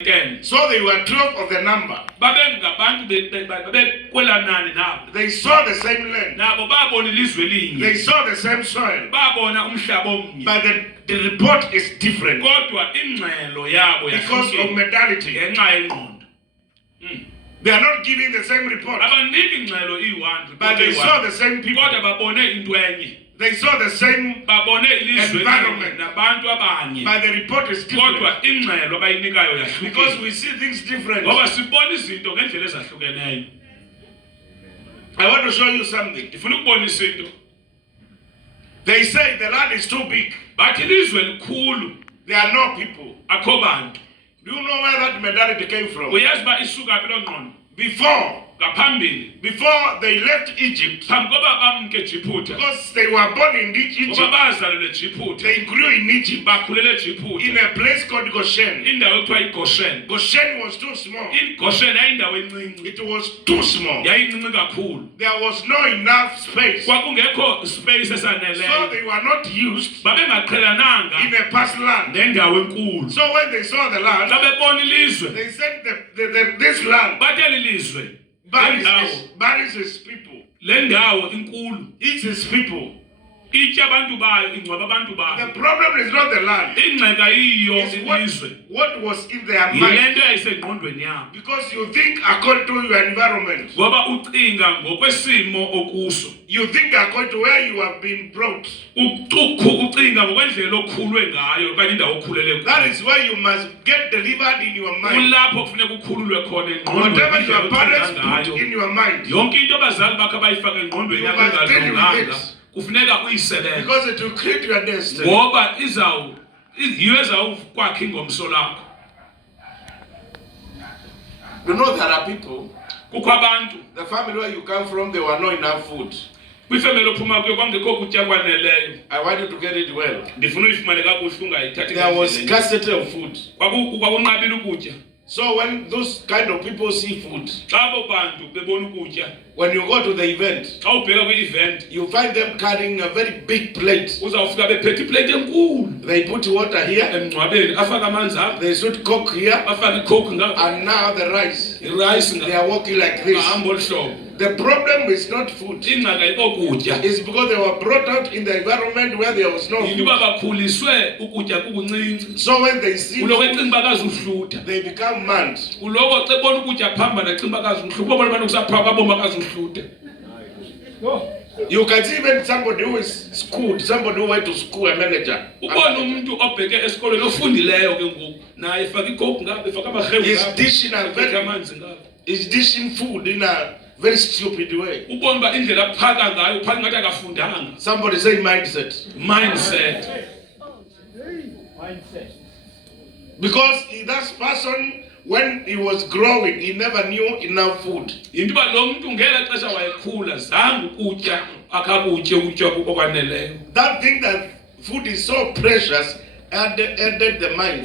So they were 12 of the number. They saw the same land. They saw the same soil. But the report is different because of mentality. They are not giving the same report. But they saw the same people. They saw the same environment. But the report is different. Because we see things different. I want to show you something. They say the land is too big. There are no people. Do you know where that mentality came from? Before they left Egypt, because they were born in Egypt, they grew in Egypt, in a place called Goshen. Goshen was too small. It was too small. There was no enough space. So they were not used in a past land. So when they saw the land, they said this land buries his people. It's his people. The problem is not the land. It's what was in their mind. Because you think according to your environment. You think according to where you have been brought. That is why you must get delivered in your mind. Whatever your parents put in your mind, you must deal with it. Because it will create your destiny. You know there are people, the family where you come from, there were not enough food. I want you to get it well. There was scarcity of food. So when those kind of people see food, when you go to the event, you find them carrying a very big plate. They put water here, they shoot coke here, and now the rice. They are walking like this. The problem is not food. It's because they were brought out in the environment where there was no food. So when they see food, they become mad. You can see even somebody who is schooled, somebody who went to school, a manager. He's dishing food in a very stupid way. Somebody say mindset. Because that person, when he was growing, he never knew enough food. That thing that food is so precious added the mind.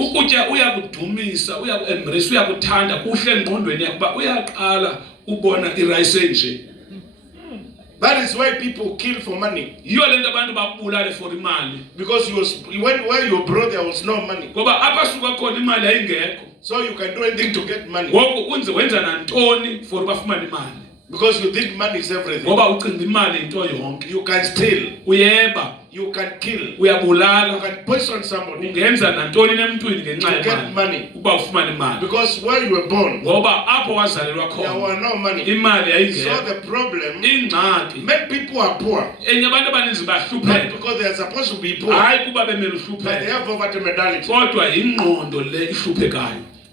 That is why people kill for money. Because where you were brought, there was no money. So you can do anything to get money. Because you think money is everything. You can steal. You can kill. You can poison somebody to get money. Because where you were born, there were no money. So the problem, many people are poor. Not because they are supposed to be poor, but they have poverty mentality.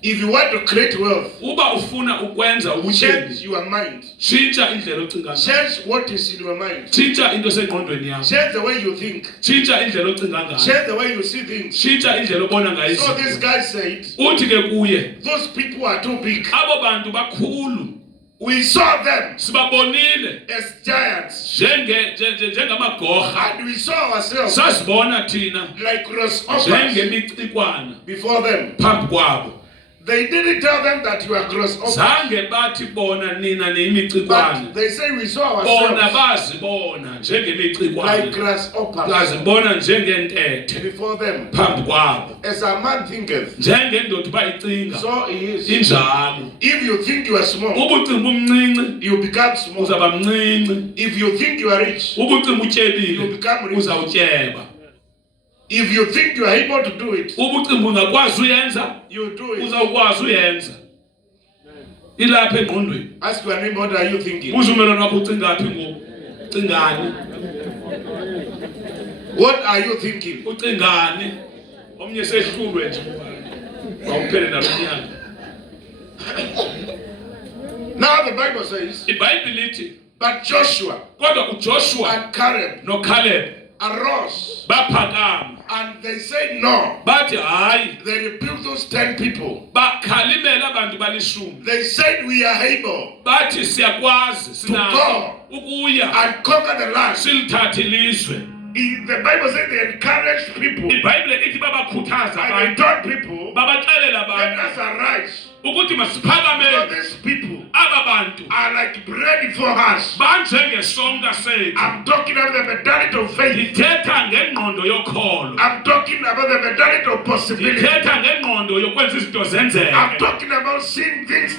If you want to create wealth, change your mind. Change what is in your mind. Change the way you think. Change the way you see things. So this guy said, those people are too big. We saw them as giants. And we saw ourselves like grasshoppers before them. They didn't tell them that you are crossovers. But they say we saw ourselves like grasshoppers before them. As a man thinketh, so he is. If you think you are small, you become small. If you think you are rich, you become rich. If you think you are able to do it, you do it. Ask your neighbor, what are you thinking? What are you thinking? Now the Bible says, but Joshua and Caleb arose, and they said no. They rebuked those 10 people. They said we are able to go and conquer the land. The Bible says they encouraged people, and they told people, let us arise, because these people are like bread for us. I'm talking about the mentality of faith. I'm talking about the mentality of possibility. I'm talking about seeing things,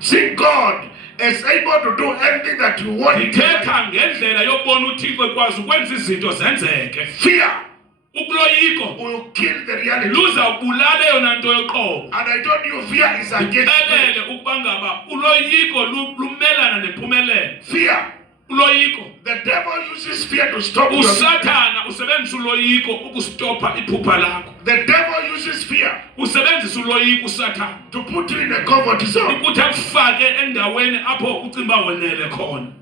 seeing God is able to do anything that you want. Fear will kill the reality. And I told you, fear is against fear. The devil uses fear to stop you. The devil uses fear to put you in a comfort zone.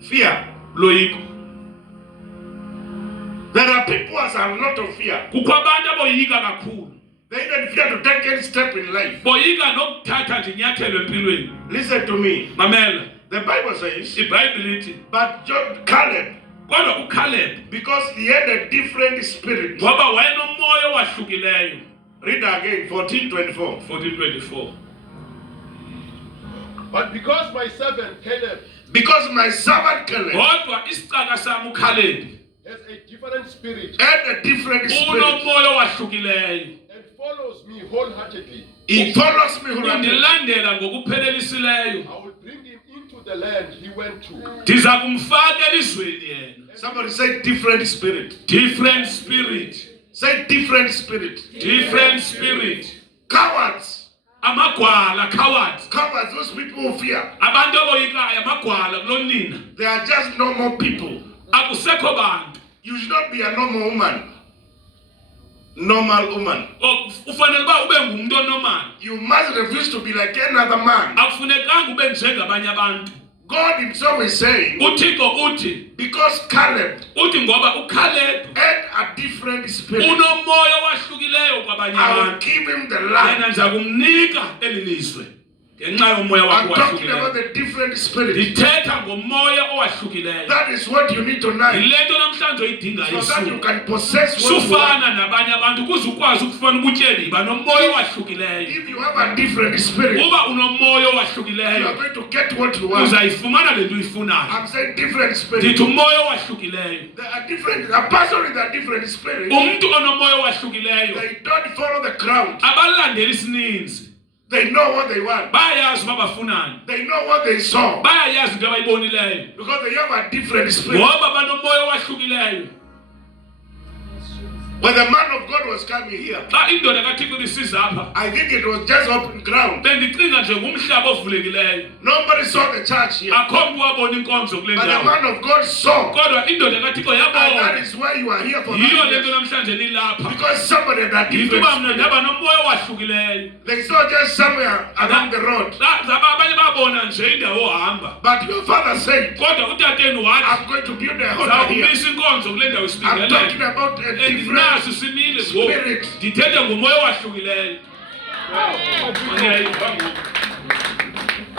Fear. There are people who have a lot of fear. They even fear to take any step in life. Listen to me. The Bible says, but Caleb, because he had a different spirit. Read again, 14:24. But because my servant Caleb has a different spirit, and follows me wholeheartedly. He follows me wholeheartedly. I will bring him into the land he went to. Somebody say different spirit. Different spirit. Say different spirit. Different spirit. Cowards. Cowards. Cowards, those people who fear. They are just normal people. You should not be a normal woman. Normal woman. You must refuse to be like another man. God himself is saying, because Caleb had a different spirit, I will give him the land. I'm talking about the different spirit. That is what you need tonight, so that you can possess what you want. If you have a different spirit, you are going to get what you want. I'm saying different spirit. There are different. A person with a different spirit, they don't follow the crowd. They know what they want. They know what they saw. Because they have a different spirit. When the man of God was coming here, I think it was just open ground. Nobody saw the church here. But the man of God saw. And that is why you are here for that. Because somebody had a different spirit. They saw just somewhere along the road. But your father said, I'm going to build a altar here. I'm talking about a different spirit.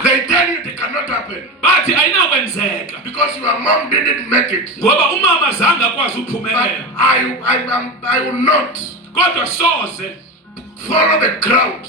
They tell you it cannot happen because your mom didn't make it. But I will not follow the crowd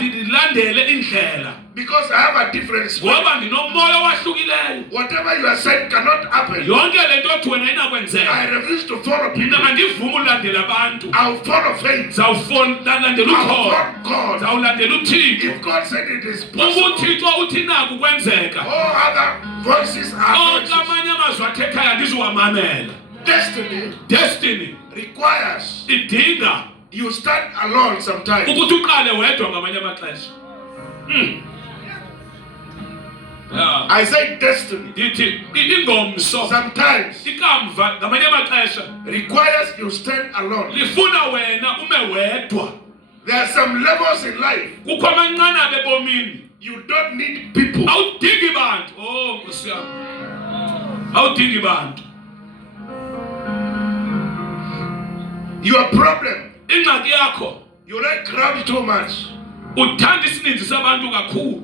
ndilandele indlela because I have a different spirit. ngoba ndinomoya owahlukileyo. Whatever you are saying cannot happen. Yonke lento othi wena inakwenzeka. I refuse to follow people. Mina andivumi ulandela abantu. I'll follow faith. Zawulandela I'll ukholo. follow God. Zawulandela uThixo. If God said it is possible, uThixo uthi naku kwenzeka. all other voices are Onke voices. amanye amazwi athethayo andizuwamamela. Destiny requires idinga you stand alone sometimes. ukuthi uqale wedwa ngamanye amaxesha. I say destiny Ndithi ingomso sometimes ikamva ngamanye amaxesha requires you stand alone. lifuna wena ume wedwa. There are some levels in life Kukho amanqanaba ebomini. you don't need people. Awudingi bantu. Oh Nkosi yami. Awudingi bantu. Your problem, Ingxaki yakho you like crowd too much. uthanda isininzi sabantu kakhulu.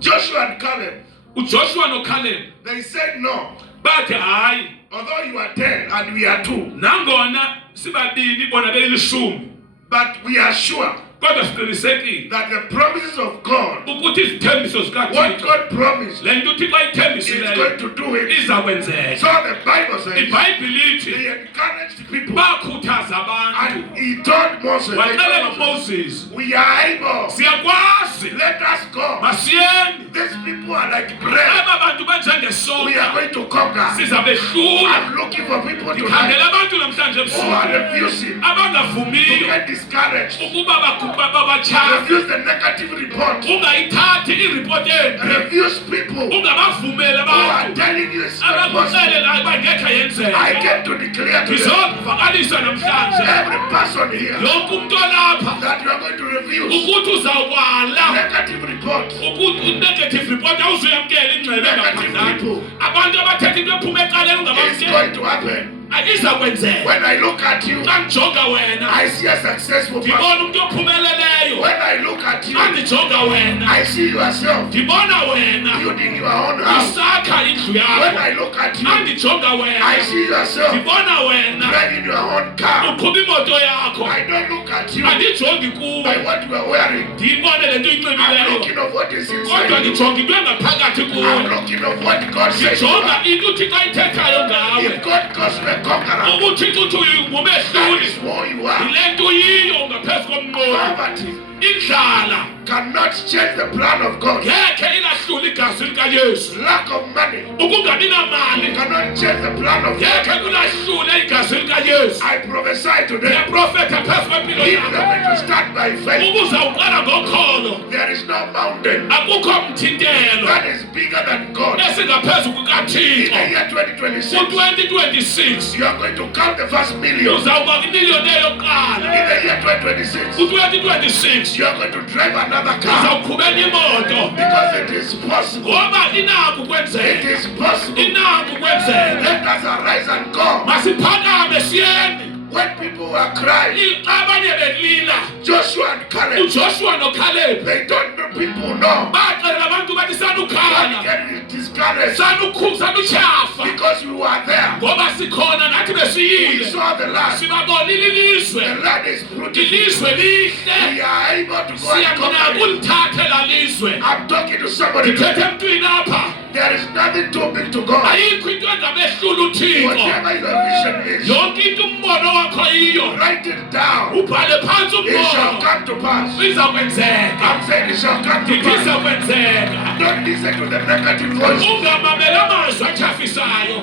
Joshua and Caleb, uJoshua noCaleb they said no. bathi hayi, Although you are 10 and we are 2, nangona sibabini bona belishumi, but we are sure kodwa siqinisekile that the promises of God, ukuthi izithembiso what zikaThixo God promised, le nto uThixo is ayithembisileyo going to do it. izakwenzeka. So the Bible says iBhayibhile ithi they encouraged people bakhuthaza abantu. and he told Moses, Waxelela Moses, we are able, siyakwazi, let us go. masiyeni. These people are like bread. Aba bantu We are banjengesonka, going to conquer. sizabehlula. I'm looking for people tonight Ndikhangela abantu namhlanje who are ebusuku refusing to abangavumiyo get discouraged. ukuba babatshaye. Refuse the negative report. Ungayithathi iripoti embi. Refuse people who Ungabavumeli are abantu telling you it's not possible. abakuxelela uba ngekho I yenzeka. came to declare to them, Ngizokuvakalisa namhlanje every person here, yonke umuntu olapha that you are going to refuse ukuthi uzawukwala negative report. ukuthi u-negative report awuzuyamkela ingxebe Negative ngaphandle. people. Abantu abathetha into ephuma eqaleni It's ungabamkeli going to happen. izakwenzeka. When I look at you, Xa ndijonga wena I see a successful person. ndibona umuntu ophumeleleyo. When I look at you, Xa ndijonga wena I see yourself ndibona wena building your own house. usakha indlu When yakho. I look at Xa you, ndijonga I wena see yourself ndibona wena driving your own car. uqhuba imoto yakho. I don't look at you Andijongi by kuwe what you are wearing. ndiyibone le nto I'm uyinxibileyo, looking of what is kodwa inside you. ndijonga into engaphakathi I'm kuwe. looking of what God says. you Ndijonga are. into uThixo ayithethayo ngawe. If God calls you a conqueror, UThixo uthi that ngumehluli. is who you are. Yile nto uyiyo ngaphezu komnqobi. Poverty Indlala cannot change the plan of God. ngekhe ilahlule igazi likaYesu. Lack of money Ukungabi namali cannot change the plan of God. ngekhe kulahlule igazi likaYesu. I prophesy today, Ngiyaprofetha phezu kwempilo if you are yakho going to start by faith, ubuzawuqala ngokholo. there is no mountain Akukho mthintelo that is bigger than God. esingaphezu In the kukaThixo. year 2026, Ku-2026 you are going to count the first million. uzawuba imiliyoni yokuqala. In the year 2026, Ku-2026 you are going to drive another car uzawuqhubela imoto because it is possible. ngoba inakho It ukwenzeka. is possible. Inakho ukwenzeka. Let us arise and go. Masiphakame siyeni. When people were crying, Abanye belila. Joshua and Caleb, uJoshua noCaleb they don't know people know. baxelela abantu bathi Don't sanukhala, get discouraged sanuchafa because we were there. ngoba sikhona nathi We besiyile. saw the land. Sibabonile The ilizwe. land is beautiful. Ilizwe lihle. We are able to go and Siyakhona conquer it. ukulithathela lizwe. I'm talking to somebody. Ndithethe emntwini apha. There is nothing too big to God. Ayikho into engabehlula uThixo. Whatever your vision is, Yonke into umbono wakho yiyo. write it down. Ubhale phansi It shall umbono. come to pass. Izakwenzeka. I'm saying it shall come to Ndithi pass. izakwenzeka. Don't listen to the negative voice. Ungamamela amazwi achafisayo.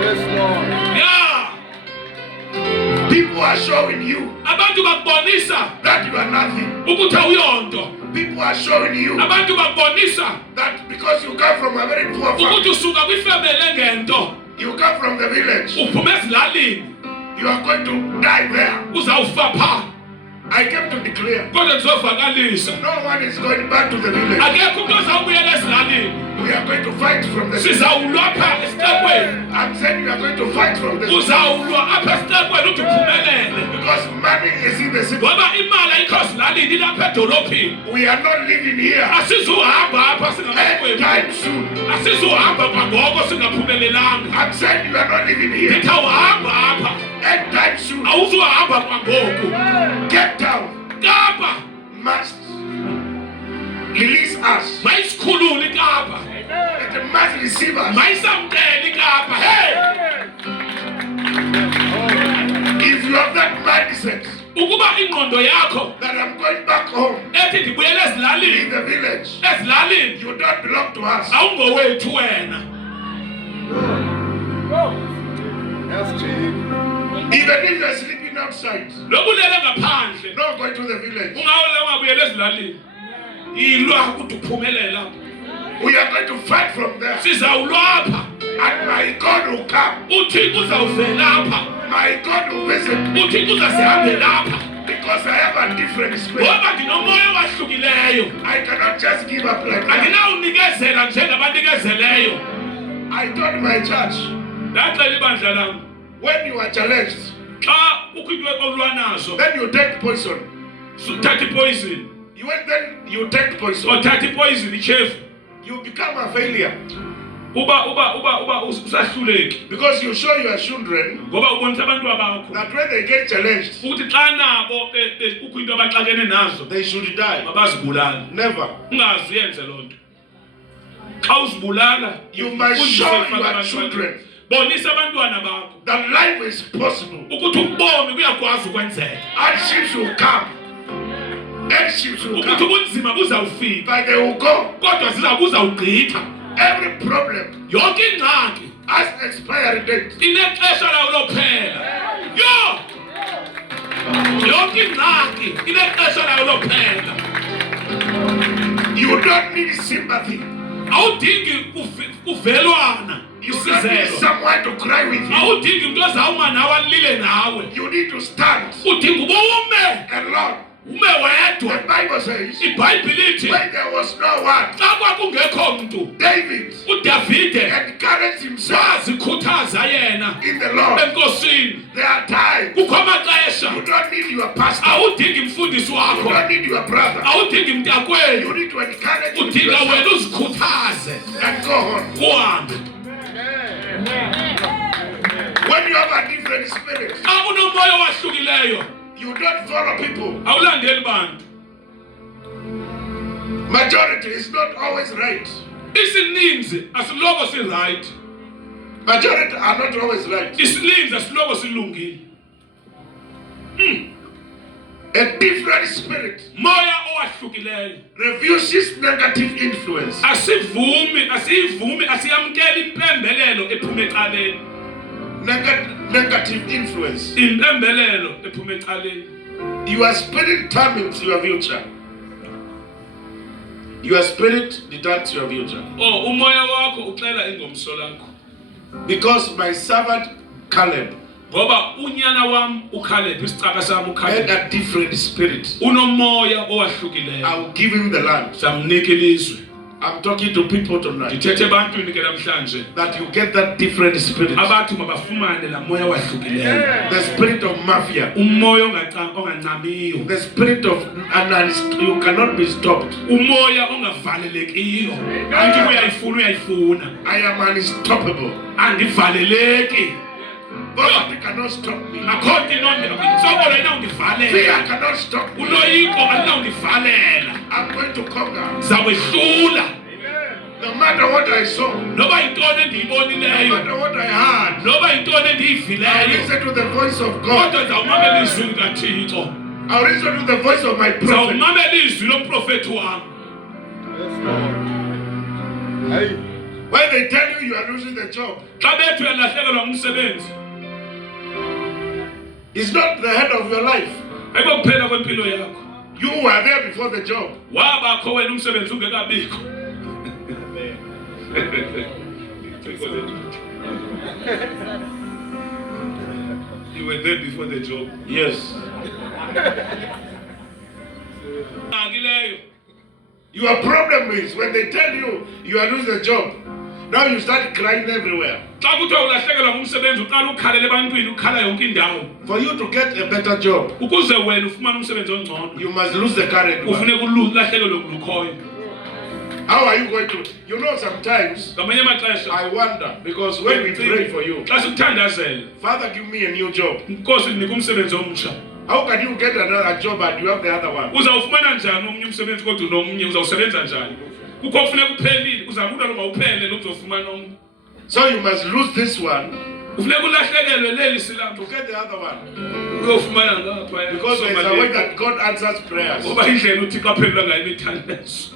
Yes, Lord. Ya, People are showing you abantu bakubonisa that you are nothing. ukuthi awuyonto. People are showing you Abantu bakubonisa that because you come from a very poor ukuthi family, usuka kwifemeli engento, you come from the village, uphume ezilalini, you are going to die there. uzawufa pha. I came to declare, Kodwa ndizovakalisa no one is going back to the village. akekho umuntu ozawubuyela ezilalini. We are going to fight from the village. Sizawulwa apha esixekweni. I'm saying you are going to fight from the village Uzawulwa apha esixekweni uthi uphumelele. because money is in the city. Ngoba imali ayikho ezilalini, ilapha edolophini. We are not living here Asizuhamba apha singamaxwebhu. anytime soon. Asizuhamba kwangoko singaphumelelanga. I'm saying you are not living here Ndithi awuhamba apha Anytime soon. Awuzuhamba kwangoku. Cape Town Kapa must release us. mayisikhulule iKapa. It must receive us. Mayisamkele iKapa. Hey! If you have that mindset Ukuba ingqondo yakho that I'm going back home ethi ndibuyele in ezilalini. the village, Ezilalini you don't belong to us. awungowethu wena. That's cheap. Even if you're sleeping outside, Lokulele ngaphandle. not going to the village. Ungawule ungabuyele ezilalini. Ilwa ukuthi uphumelela. We are going to fight from there. Sizawulwapha. And my God will come. uThixo uzawuvelapha. My God will visit. uThixo uzasihambe lapha. Because I have a different spirit. Ngoba ndinomoya owahlukileyo. I cannot just give up like that. Andinawunikezela njengabanikezeleyo. I told my church, Ndaxela ibandla lam. when you are challenged, Xa kukho into olwa nazo, then you take poison. thatha ipoison. Then you take poison. Othatha ipoison ichefu. You become a failure. Uba usahluleki. Because you show your children Ngoba ubonisa abantwana bakho that when they get challenged, ukuthi xa nabo kukho into abaxakene nazo they should die. mabazibulala. Never. Ungazi uyenze loo nto. Xa uzibulala, You must show your children bonisa abantwana bakho that life is possible. ukuthi ubomi kuyakwazi ukwenzeka. Hardships will come. Hardships will Ukuthi come. ubunzima buzawufika But they will go. kodwa buzawugqitha. Every problem Yonke ingxaki has expiry date. inexesha layo lophela. Yo! Yonke ingxaki inexesha layo lophela. You don't need sympathy. Awudingi uvelwana. You don't need Isizelo. someone to cry with you. Awudingi umuntu ozawuma nawe alile nawe. You need to stand Udinga ubume. alone. Ume The wedwa. Bible says, iBhayibhile ithi when there was no one, xa kwakungekho mntu David uDavide encouraged himself wazikhuthaza yena in the Lord. enkosini. There are times Kukho amaxesha you don't need your pastor. awudingi mfundisi You wakho, don't need your brother. awudingi You mntakwenu, need to encourage udinga yourself wena uzikhuthaze and go on. uhambe. When you have a different spirit, Xa unomoya owahlukileyo you don't follow people. awulandeli bantu. Majority is not always right. Isininzi asiloko si-right, Majority are not always right. isininzi asiloko silungile. A different spirit Moya owahlukileyo refuses negative influence. asiyivumi asiyamkeli impembelelo ephuma ecaleni. Negative influence. Impembelelo ephuma ecaleni. Your spirit determines your future. Your spirit determines your future. Umoya wakho uxela ingomso lakho. Because my servant Caleb Ngoba unyana wami uKhaleb, isicaka sami had uKhaleb, a different spirit. unomoya owahlukileyo. I will give him the land. Samnika ilizwe. I'm talking to people tonight Ndithethe ebantwini ke namhlanje that you get that different spirit. abathi mabafumane la moya owahlukileyo. The spirit of mafia. Umoya ongancamiyo. The spirit of you cannot be stopped. Umoya ongavalelekiyo. Anti uyayifuna. I am unstoppable. Andivaleleki. Poverty cannot stop me. Akho nto intsokolo Fear inawundivalela. cannot stop me. Uloyiko alinawundivalela. I'm going to conquer. Zawehlula. No matter what I saw, Noba yintoni no endiyibonileyo, matter what I heard, noba yintoni I endiyivileyo, listen to the voice of God. kodwa ndizawumamela izwi likaThixo. I listen to the voice of my prophet. Ndizawumamela izwi lomprofethi wam. Yes, Lord. Hey. When they tell you you are losing the job, Xa bethi uyalahlekelwa ngumsebenzi, it's not the head of your life. ayikokuphela kwempilo yakho. You were there before the job. Wabakho wena umsebenzi ungekabikho. You were there before the job. Yes. Nakileyo. Your problem is when they tell you you are losing the job, now you start crying everywhere. Xa kuthiwa ulahlekelwa ngumsebenzi uqala ukhalela ebantwini, ukhala yonke indawo. For you to get a better job, Ukuze wena ufumane umsebenzi ongcono, you must lose the current one. ufuneka ulahlekelwe ngulukhoyo. How are you going to? You know, sometimes Ngamanye amaxesha I wonder, because when we pray for you, xa sikuthandazela, Father, give me a new job. Nkosi ndinika umsebenzi omtsha. How can you get another job and you have the other one? Uzawufumana njani omnye umsebenzi kodwa nomnye uzawusebenza njani? Kukho kufuneka uphelile, uzawubuda lo mawuphele lo uzofumana omnye. So you must lose this one Kufuneka ulahlekelwe leli silambu. to get the other one. Uyofumana ngapha. Because there is a way that God answers prayers. Ngoba indlela uThixo aphendula ngayo imithandazo.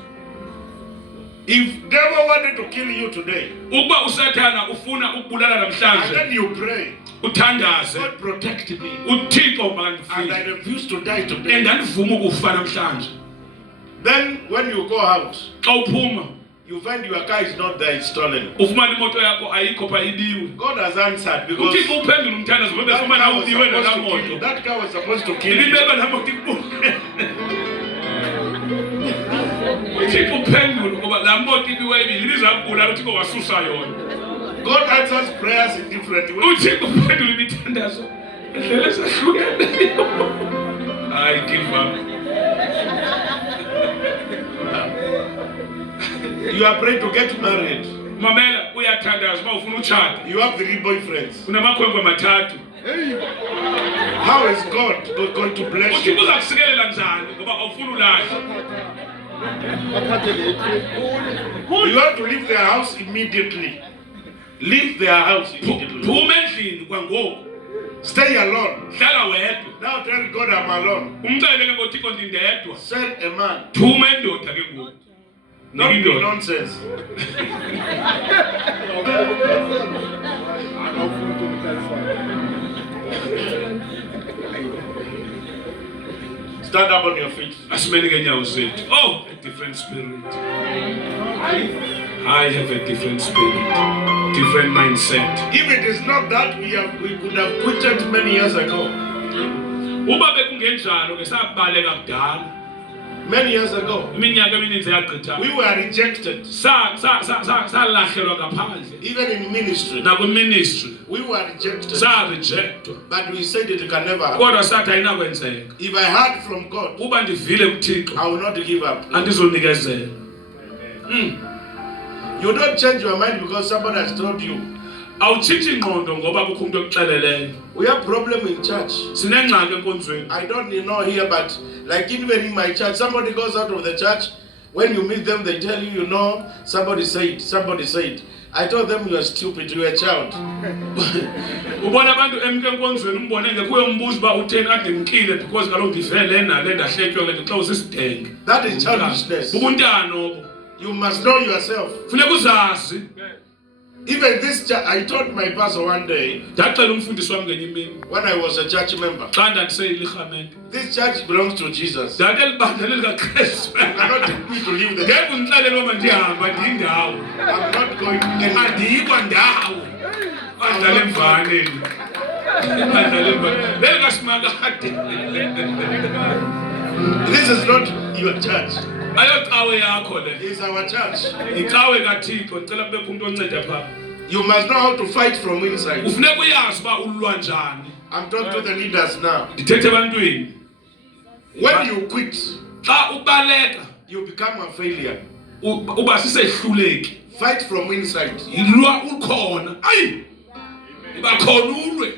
If devil wanted to kill you today, Ukuba uSathana ufuna ukubulala and namhlanje, then you pray, uthandaze, God protect me, uThixo and I makandifile. refuse to die today. Andandivuma ukufa namhlanje. Then when you go out, Xa uphuma, you find your car is not there, it's stolen. ufumana imoto yakho ayikho pha ibiwe. God has answered because uThixo uphendula umthandazo ngoba that befumana car was ubiwe supposed nalaa to kill you. moto. That car was supposed to kill you. Ibibekwa laa moto ikubulele. uThixo uphendula ngoba laa moto ibiwe ibili ibizakubulala uThixo wasusa yona. God answers prayers in different ways. uThixo uphendula imithandazo ngendlela ezahlukeneyo. I give up. You are praying to get married. Mamela uyathandaza uba ufuna utshata. You have 3 boyfriends. Unamakhwenkwe mathathu. How is God going to bless uThixo you? uza kusikelela njani ngoba awufuni ulahla. You have to leave their house immediately. Leave their house immediately. Phuma endlini kwangoku. Stay alone. Hlala wedwa. Now tell God I'm alone. Umcele ke ngoThixo ndindedwa. Send a man. Thuma indoda ke ngoku. Not be Indoda. nonsense. Stand up on your feet. Asimele ngenyawo zethu. Oh, a different spirit. I have a different spirit. Different mindset. If it is not that, we could have quitted many years ago. Uba bekungenjalo ke sabaleka kudala. Many years ago. Iminyaka emininzi yagqitha. We were rejected. Salahlewa ngaphandle. Even in ministry. Nakwi-ministry. We were rejected. Sarejectwa. But we said it can never happen. Kodwa sathi ayinakwenzeka. If I heard from God, Uba ndivile kuThixo, I will not give up. andizonikezela. You don't change your mind because somebody has told you. Awutshintshi ingqondo ngoba kukho umuntu okuxeleleyo. We have problem in church. Sinengxaki enkonzweni. I don't know here, but like even in my church, somebody goes out of the church. When you meet them, they tell you, somebody said. I told them you are stupid, you are a child. Ubona abantu enkonzweni umbone ngekuyo umbuzo uba utheni kade ngixile because kaloku ndive lena le ndahletywa ke xa usisidenge. That is childishness. Bubuntana obo. You must know yourself. Funeka uzazi. Even this church, I told my pastor one day, Ndaxela umfundisi wami ngenye imini when I was a church member, xa ndandiseyilirhamente. this church belongs to Jesus. Ndathi elibandla likaKristu. You cannot take me to leave the church. Ngeke undixelele uba ndihamba ndiyindawo. I'm not going anywhere. Andiyi kwandawo. Ibandla lemvaneni. Ibandla lemvaneni. LelikaSimakade. This is not your church. Ayocawe yakho le. It's our church. Icawe kaThixo ndicela kubekho umuntu onceda pha. You must know how to fight from inside. Ufuneka uyazi uba ulwa njani. I'm talking to the leaders now. Ndithethe ebantwini. When you quit, Xa ubaleka you become a failure. uba sisehluleki. Fight from inside. Yilwa ukhona. Ayi. Iba khona ulwe.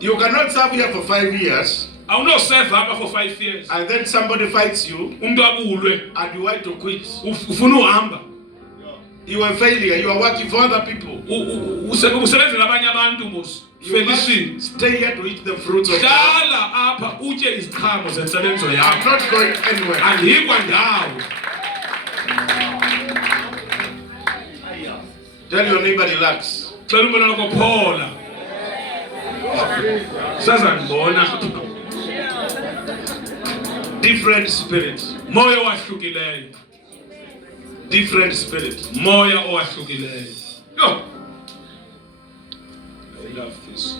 You cannot serve here for 5 years Awunoseva apha for 5 years. and then somebody fights you Umuntu abulwe. and you want to quit. Ufuna uhamba. You are a failure. You are working for other people. Usebenzela abanye abantu mos. You Felishini. must stay here to eat the fruits of God. Hlala apha utye iziqhamo zensebenzo I'm yakho. not going anywhere. Andiyi kwandawo. Tell your neighbor, relax. Xela umbona lokho phola. Sazandibona. Different spirit. Moya owahlukileyo. Different spirit. Moya owahlukileyo. Yo. I love this.